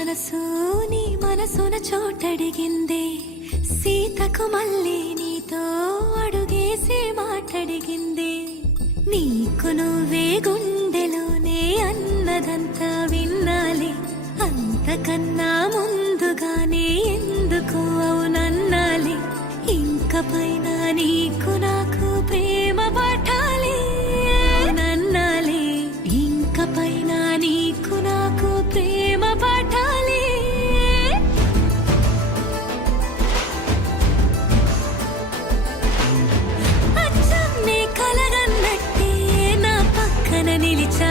మనసు నీ మనసున చోటడిగిందే, సీతకు మళ్ళీ నీతో అడుగేసి మాటడిగిందే. నీకు నువ్వే గుండెలోనే అన్నదంతా విన్నాలే, అంతకన్నా ముందుగానే ఎందుకు అవునన్నాలే. ఇంక పైన నీకు నాకు ప్రేమ పాఠాలే నన్నాలే, ఇంక పైన నీకు నాకు ప్రేమ పాఠాలే. అచ్చం నీ కలగన్నట్టే నా పక్కన నిలిచా